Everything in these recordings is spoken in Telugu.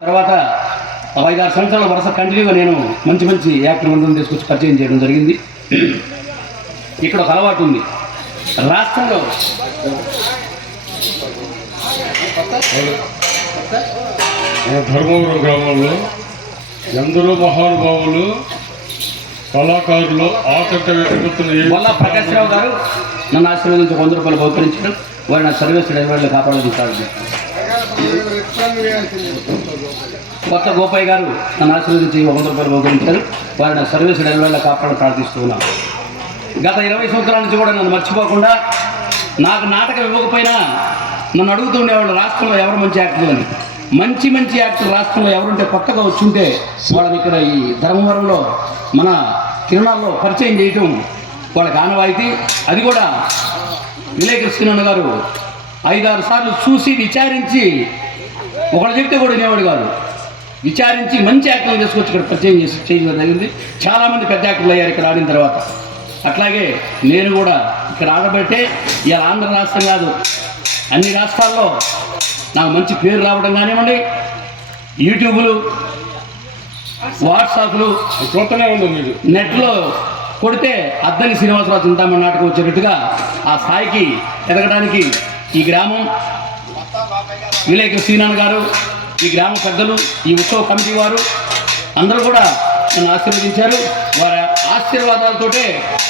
తర్వాత ఒక ఐదారు సంవత్సరాల వరుస కంటిన్యూగా నేను మంచి మంచి యాక్టర్ మందిని తీసుకొచ్చి పరిచయం చేయడం జరిగింది. ఇక్కడ ఒక అలవాటు ఉంది. రాష్ట్రంలో ధర్మవరం గ్రామంలో ఎందరో మహానుభావులు కళాకారులు వ్యక్తపడుతున్న ఏ- వల్ల ప్రకాష్ రావు గారు నన్ను ఆశీర్వదించి వంద రూపాయలు బహుకరించడం వారు నా సర్వీస్ డెలివరీలో కాపాడాలని సాగు కొత్త గోపాయ్ గారు నన్ను ఆశీర్వదించి వంద రూపాయలు బహుకరించారు వారిని నా సర్వీస్ డెలివరీలో కాపాడాలని ప్రార్థిస్తూ ఉన్నాను గత ఇరవై సంవత్సరాల నుంచి కూడా నన్ను మర్చిపోకుండా నాకు నాటకం ఇవ్వకపోయినా నన్ను అడుగుతూ ఉండేవాళ్ళు రాష్ట్రంలో ఎవరు మంచి యాక్టర్ అని. మంచి మంచి యాక్టర్ రాష్ట్రంలో ఎవరుంటే కొత్తగా వచ్చుంటే వాళ్ళని ఇక్కడ ఈ ధర్మవరంలో మన తిరునాళ్ళలో పరిచయం చేయటం వాళ్ళకి ఆనవాయితీ. అది కూడా విలేకృష్ణ గారు ఐదారు సార్లు చూసి విచారించి ఒకళ్ళు చెప్తే కూడా వినేవాడు కాదు. విచారించి మంచి యాక్టర్లు తీసుకొచ్చి ఇక్కడ పరిచయం చేసి చేయడం జరిగింది. చాలామంది పెద్ద యాక్టర్లు అయ్యారు ఇక్కడ ఆడిన తర్వాత. అట్లాగే నేను కూడా ఇక్కడ ఆడబట్టే ఇలా ఆంధ్ర రాష్ట్రం కాదు. అన్ని రాష్ట్రాల్లో నాకు మంచి పేరు రావడం కానివ్వండి యూట్యూబ్లు వాట్సాప్లు చూస్తూనే ఉంది మీరు. నెట్లో కొడితే అద్దని శ్రీనివాసరావు చింతామణి నాటకం వచ్చేటట్టుగా ఆ స్థాయికి ఎదగడానికి ఈ గ్రామం విలేకరు శ్రీనాన్ గారు ఈ గ్రామ పెద్దలు ఈ ఉత్సవ కమిటీ వారు అందరూ కూడా నన్ను ఆశీర్వదించారు. వారి ఆశీర్వాదాలతోటే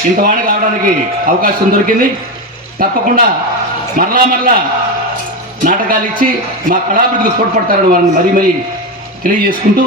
ఇంతవాణి కావడానికి అవకాశం దొరికింది. తప్పకుండా మరలా మరలా నాటకాలు ఇచ్చి మా కళాభివృద్ధికి తోడ్పడతారని వారిని మరీ మరీ తెలియజేసుకుంటూ